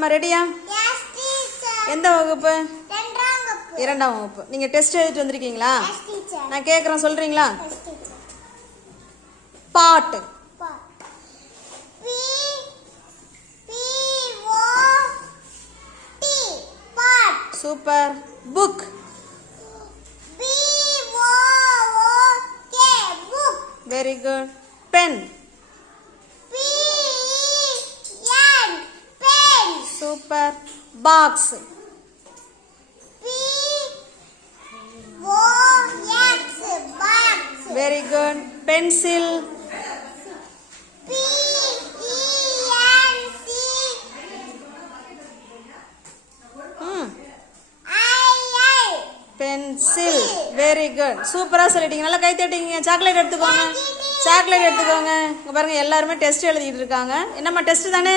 அம்மா ரெடியா? எந்த வகுப்பு? இரண்டாம் வகுப்பு. நீங்க டெஸ்ட் எழுதிட்டு வந்திருக்கீங்களா? நான் கேக்குறேன், சொல்றீங்களா? பாட்டு. Super. Book. Very good. Pen. Super. Box. Very good. Pencil. Pencil. Very good. சூப்பரா சொல்லிட்டீங்க. நல்லா கை தட்டிங்க. சாக்லேட் எடுத்துக்கோங்க. சாக்லேட் எடுத்துக்கோங்க. இங்க பாருங்க, எல்லாருமே டெஸ்ட் எழுதிட்டு இருக்காங்க. என்னம்மா டெஸ்ட் தானே?